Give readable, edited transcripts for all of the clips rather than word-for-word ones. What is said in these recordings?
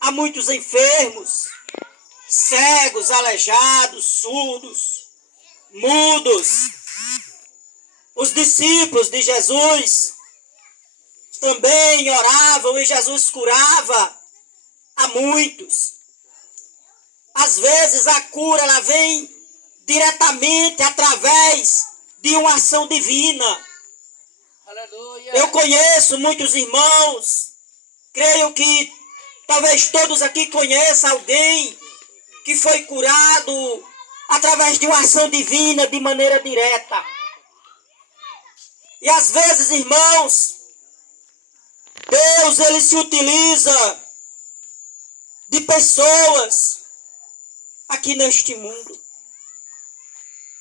Há muitos enfermos, cegos, aleijados, surdos, mudos. Os discípulos de Jesus também oravam e Jesus curava a muitos. Às vezes a cura ela vem diretamente através de uma ação divina. Aleluia. Eu conheço muitos irmãos, creio que talvez todos aqui conheçam alguém que foi curado através de uma ação divina de maneira direta. E às vezes, irmãos, Deus ele se utiliza de pessoas aqui neste mundo.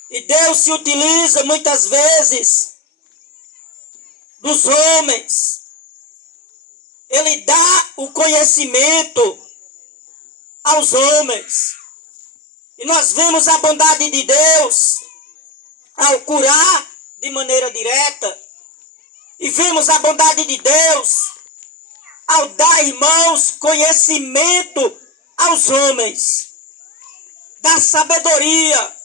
E Deus se utiliza muitas vezes dos homens. Ele dá o conhecimento aos homens. E nós vemos a bondade de Deus ao curar de maneira direta. E vemos a bondade de Deus ao dar, irmãos, conhecimento aos homens. Da sabedoria.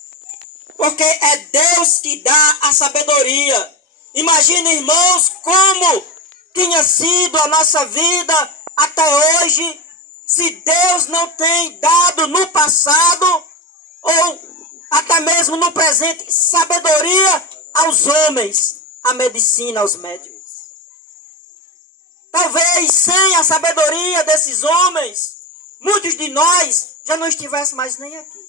Porque é Deus que dá a sabedoria. Imagina, irmãos, como tinha sido a nossa vida até hoje, se Deus não tem dado no passado, ou até mesmo no presente, sabedoria aos homens, a medicina aos médicos. Talvez sem a sabedoria desses homens, muitos de nós já não estivéssemos mais nem aqui.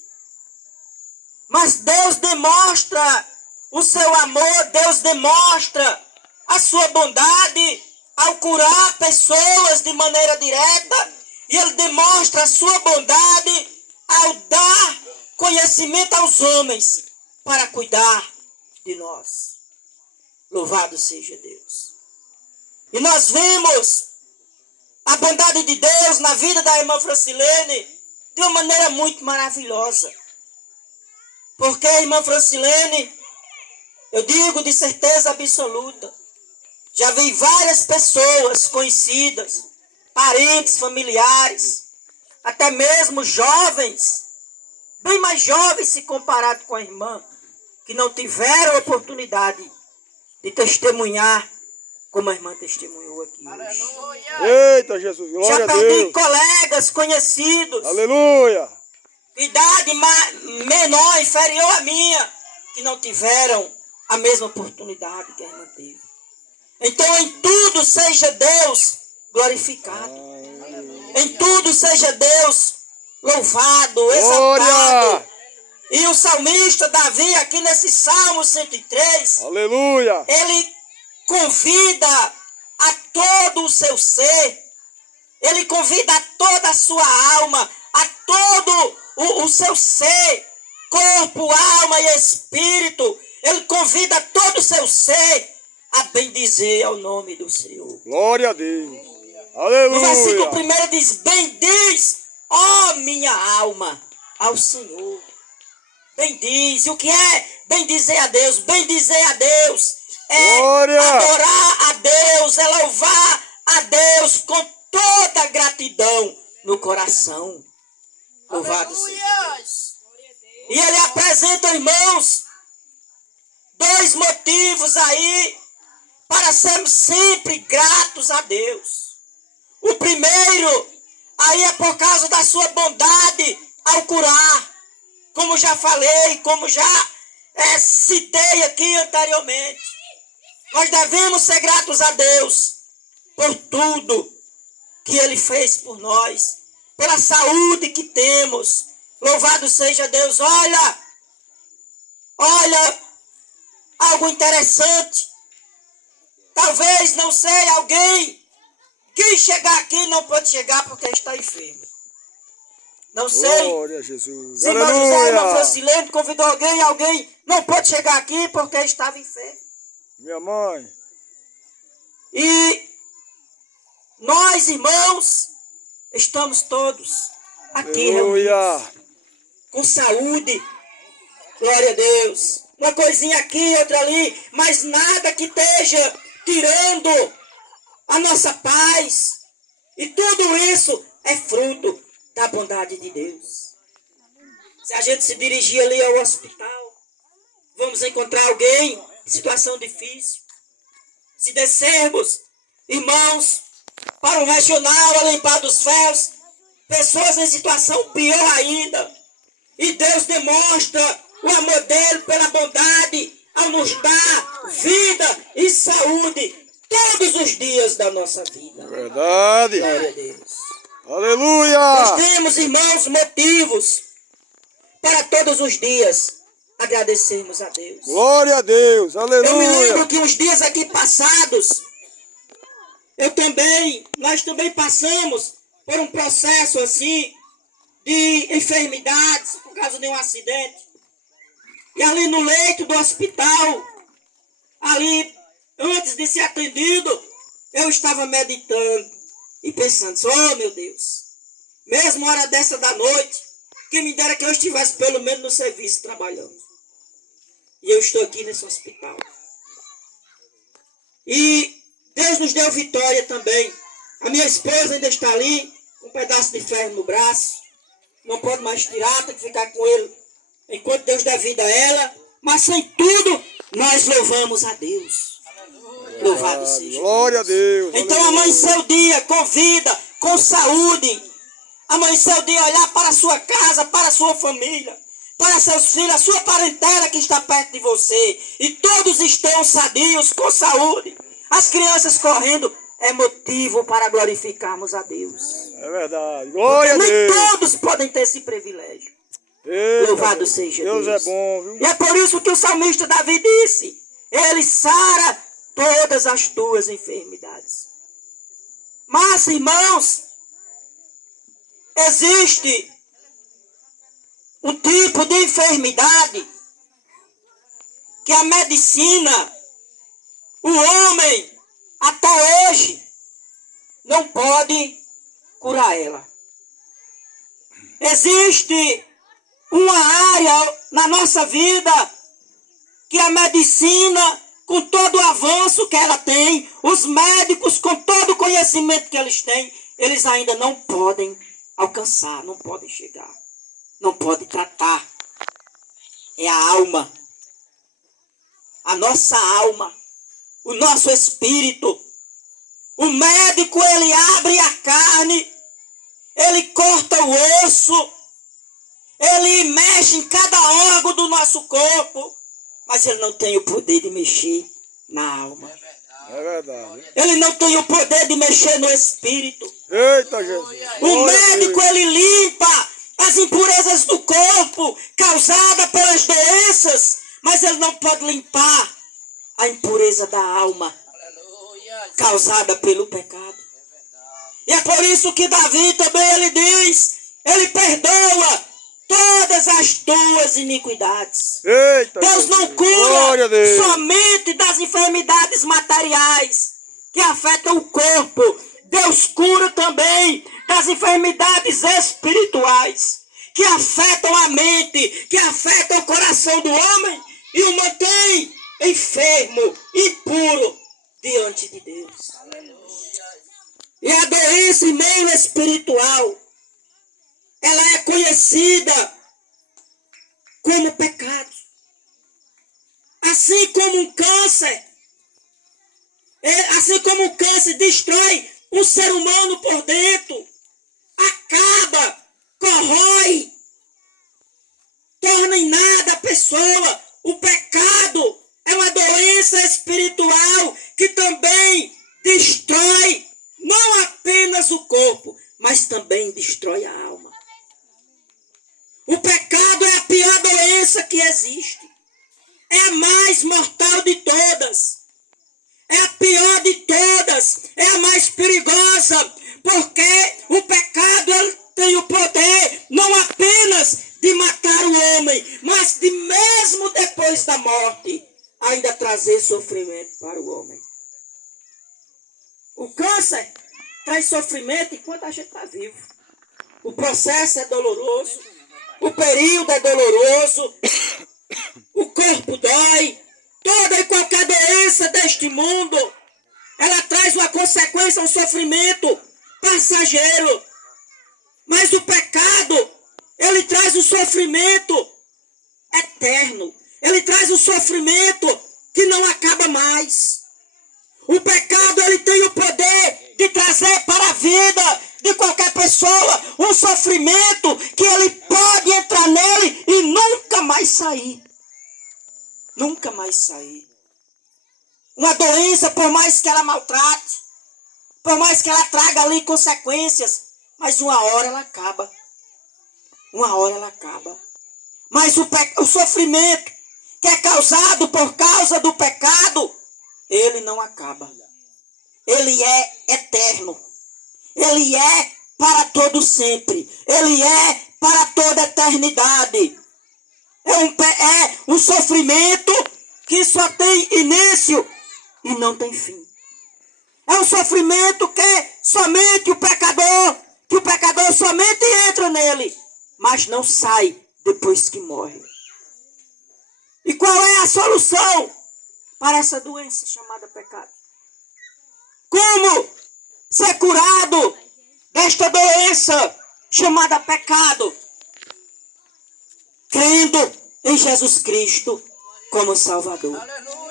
Mas Deus demonstra o seu amor, Deus demonstra a sua bondade ao curar pessoas de maneira direta, e Ele demonstra a sua bondade ao dar conhecimento aos homens para cuidar de nós. Louvado seja Deus. E nós vemos a bondade de Deus na vida da irmã Francilene de uma maneira muito maravilhosa. Porque, irmã Francilene, eu digo de certeza absoluta, já vi várias pessoas conhecidas, parentes, familiares, até mesmo jovens, bem mais jovens se comparado com a irmã, que não tiveram oportunidade de testemunhar como a irmã testemunhou aqui hoje. Eita, Jesus, glória já a Deus. perdi colegas conhecidos. Aleluia. Idade menor, inferior à minha, que não tiveram a mesma oportunidade que a irmã teve. Então, em tudo seja Deus glorificado. Em tudo seja Deus louvado, exaltado. E o salmista Davi, aqui nesse Salmo 103, aleluia, ele convida a todo o seu ser, ele convida a toda a sua alma, a todo o seu ser, corpo, alma e espírito. Ele convida todo o seu ser a bendizer ao nome do Senhor. Glória a Deus. Aleluia. No versículo 1 diz: bendiz, ó minha alma, ao Senhor. Bendiz. E o que é bendizer a Deus? Bendizer a Deus é glória, adorar a Deus, é louvar a Deus com toda a gratidão no coração. Louvado seja Deus. E ele apresenta, irmãos, dois motivos aí para sermos sempre gratos a Deus. O primeiro aí é por causa da sua bondade ao curar. Como já falei, como já citei aqui anteriormente. Nós devemos ser gratos a Deus por tudo que Ele fez por nós, pela saúde que temos. Louvado seja Deus. Olha, algo interessante. Talvez, não sei, alguém que chegar aqui não pode chegar porque está enfermo. Não sei. Glória a Jesus. Se irmã José, irmã Francilene convidou alguém não pode chegar aqui porque estava enfermo. Minha mãe. E nós, irmãos, estamos todos aqui reunidos, com saúde. Glória a Deus. Uma coisinha aqui, outra ali, mas nada que esteja tirando a nossa paz, E tudo isso é fruto da bondade de Deus. Se a gente se dirigir ali ao hospital, vamos encontrar alguém em situação difícil. Se descermos, irmãos, para um regional a limpar dos ferros, pessoas em situação pior ainda. E Deus demonstra o amor dele pela bondade ao nos dar vida e saúde todos os dias da nossa vida. Verdade. Glória a Deus. Aleluia. Nós temos, irmãos, motivos para todos os dias agradecermos a Deus. Glória a Deus. Eu me lembro Aleluia. que uns dias aqui passados, nós também passamos por um processo assim, de enfermidades, por causa de um acidente. E ali no leito do hospital, ali, antes de ser atendido, eu estava meditando e pensando, oh meu Deus, mesmo hora dessa da noite, quem me dera que eu estivesse pelo menos no serviço trabalhando. E eu estou aqui nesse hospital. E Deus nos deu vitória também. A minha esposa ainda está ali, com um pedaço de ferro no braço. Não pode mais tirar, tem que ficar com ele enquanto Deus dá vida a ela. Mas sem tudo, nós louvamos a Deus. Louvado seja Glória a Deus. Então Aleluia. amanheceu o dia com vida, com saúde. Amanheceu o dia olhar para a sua casa, para a sua família, para seus filhos, a sua parentela que está perto de você. E todos estão sadios, com saúde. As crianças correndo. É motivo para glorificarmos a Deus. É verdade. Glória a Nem Deus. todos podem ter esse privilégio. Eita, Louvado seja Deus. Deus. É bom, viu? E é por isso que o salmista Davi disse, ele sara todas as tuas enfermidades. Mas, irmãos, existe um tipo de enfermidade que a medicina, o homem, até hoje, não pode curar ela. Existe uma área na nossa vida que a medicina, com todo o avanço que ela tem, os médicos, com todo o conhecimento que eles têm, eles ainda não podem alcançar, não podem chegar, não podem tratar. É a alma, a nossa alma, o nosso espírito. O médico, ele abre a carne, ele corta o osso, ele mexe em cada órgão do nosso corpo, mas ele não tem o poder de mexer na alma. É verdade. Ele não tem o poder de mexer no espírito. Eita, Jesus. O Glória a médico, Deus. ele limpa as impurezas do corpo causadas pelas doenças, mas ele não pode limpar a impureza da alma causada pelo pecado. E é por isso que Davi também ele diz, ele perdoa todas as tuas iniquidades. Eita, Deus não Jesus. Glória a cura Deus. somente das enfermidades materiais que afetam o corpo. Deus cura também das enfermidades espirituais que afetam a mente, que afetam o coração do homem e o mantém enfermo, impuro diante de Deus. E a doença em meio espiritual, ela é conhecida como pecado. Assim como um câncer, destrói um ser humano por dentro, acaba, corrói, torna em nada a pessoa. O pecado é uma doença espiritual que também destrói não apenas o corpo, mas também destrói a alma. O pecado é a pior doença que existe. É a mais mortal de todas. É a pior de todas. É a mais perigosa. Porque o pecado tem o poder não apenas de matar o homem, mas de mesmo depois da morte, ainda trazer sofrimento para o homem. O câncer traz sofrimento enquanto a gente está vivo. O processo é doloroso. O período é doloroso. O corpo dói. Toda e qualquer doença deste mundo, ela traz uma consequência, um sofrimento passageiro. Mas o pecado, ele traz o sofrimento eterno. Ele traz o sofrimento que não acaba mais. O pecado, ele tem o poder de trazer para a vida de qualquer pessoa um sofrimento que ele pode entrar nele e nunca mais sair. Nunca mais sair. Uma doença, por mais que ela maltrate, por mais que ela traga ali consequências, mas uma hora ela acaba. Uma hora ela acaba. Mas o sofrimento que é causado por causa do pecado, ele não acaba. Ele é eterno. Ele é para todo sempre. Ele é para toda eternidade. É um sofrimento que só tem início e não tem fim. É um sofrimento que somente o pecador somente entra nele, mas não sai depois que morre. E qual é a solução para essa doença chamada pecado? Como ser curado desta doença chamada pecado? Crendo em Jesus Cristo como Salvador.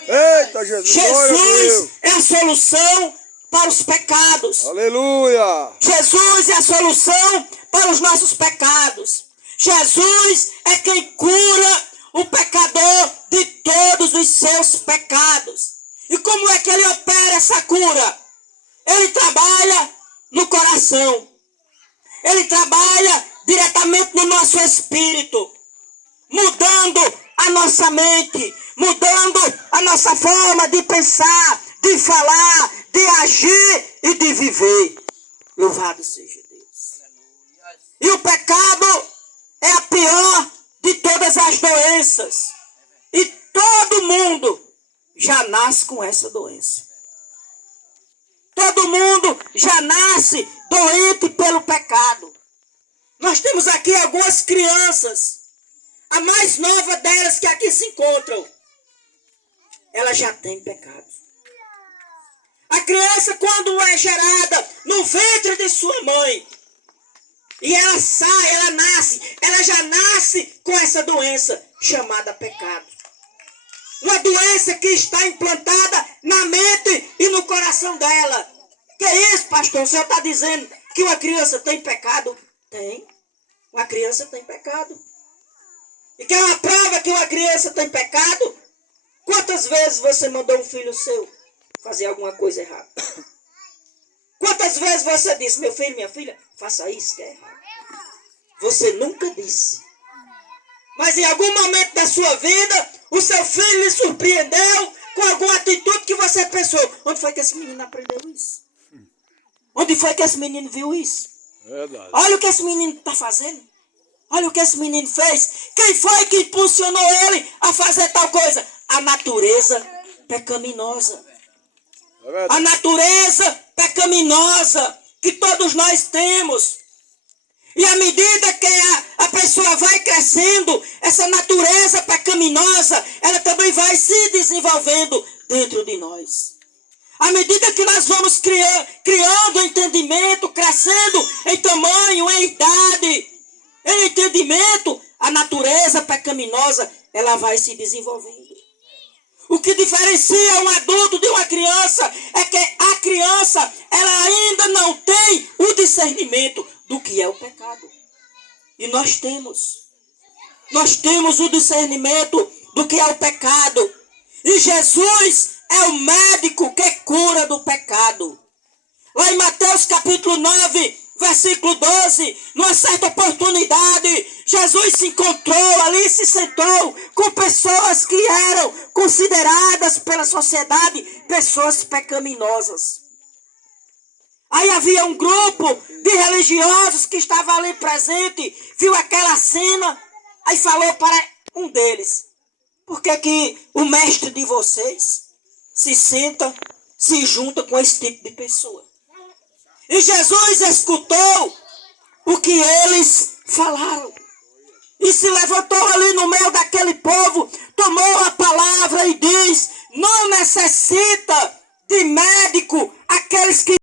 Eita, Jesus. Jesus é a solução para os pecados. Aleluia. Jesus é a solução para os nossos pecados. Jesus é quem cura o pecador de todos os seus pecados. E como é que ele opera essa cura? Ele trabalha no coração. Ele trabalha diretamente no nosso espírito, mudando a nossa mente, mudando a nossa forma de pensar, de falar, de agir e de viver. Louvado seja Deus. E o pecado é a pior de todas as doenças. E todo mundo já nasce com essa doença. Todo mundo já nasce doente pelo pecado. Nós temos aqui algumas crianças. A mais nova delas que aqui se encontram, ela já tem pecado. A criança, quando é gerada no ventre de sua mãe, e ela sai, ela já nasce com essa doença chamada pecado. Uma doença que está implantada na mente e no coração dela. Que é isso, pastor? O senhor está dizendo que uma criança tem pecado? Tem. Uma criança tem pecado. E quer uma prova que uma criança tem pecado? Quantas vezes você mandou um filho seu fazer alguma coisa errada? Quantas vezes você disse, meu filho, minha filha, faça isso que é errado? Você nunca disse. Mas em algum momento da sua vida, o seu filho lhe surpreendeu com alguma atitude que você pensou, onde foi que esse menino aprendeu isso? Onde foi que esse menino viu isso? Verdade. Olha o que esse menino está fazendo. Olha o que esse menino fez. Quem foi que impulsionou ele a fazer tal coisa? A natureza pecaminosa. A natureza pecaminosa que todos nós temos. E à medida que a pessoa vai crescendo, essa natureza pecaminosa, ela também vai se desenvolvendo dentro de nós. À medida que nós vamos criando entendimento, crescendo em tamanho, em idade, em entendimento, a natureza pecaminosa, ela vai se desenvolvendo. O que diferencia um adulto de uma criança é que a criança, ela ainda não tem o discernimento do que é o pecado. E nós temos. Nós temos o discernimento do que é o pecado. E Jesus é o médico que cura do pecado. Lá em Mateus capítulo 9, versículo 12, numa certa oportunidade, Jesus se encontrou ali, se sentou com pessoas que eram consideradas pela sociedade pessoas pecaminosas. Aí havia um grupo de religiosos que estava ali presente, viu aquela cena, aí falou para um deles, por que o mestre de vocês se senta, se junta com esse tipo de pessoa? E Jesus escutou o que eles falaram. E se levantou ali no meio daquele povo, tomou a palavra e diz, não necessita de médico aqueles que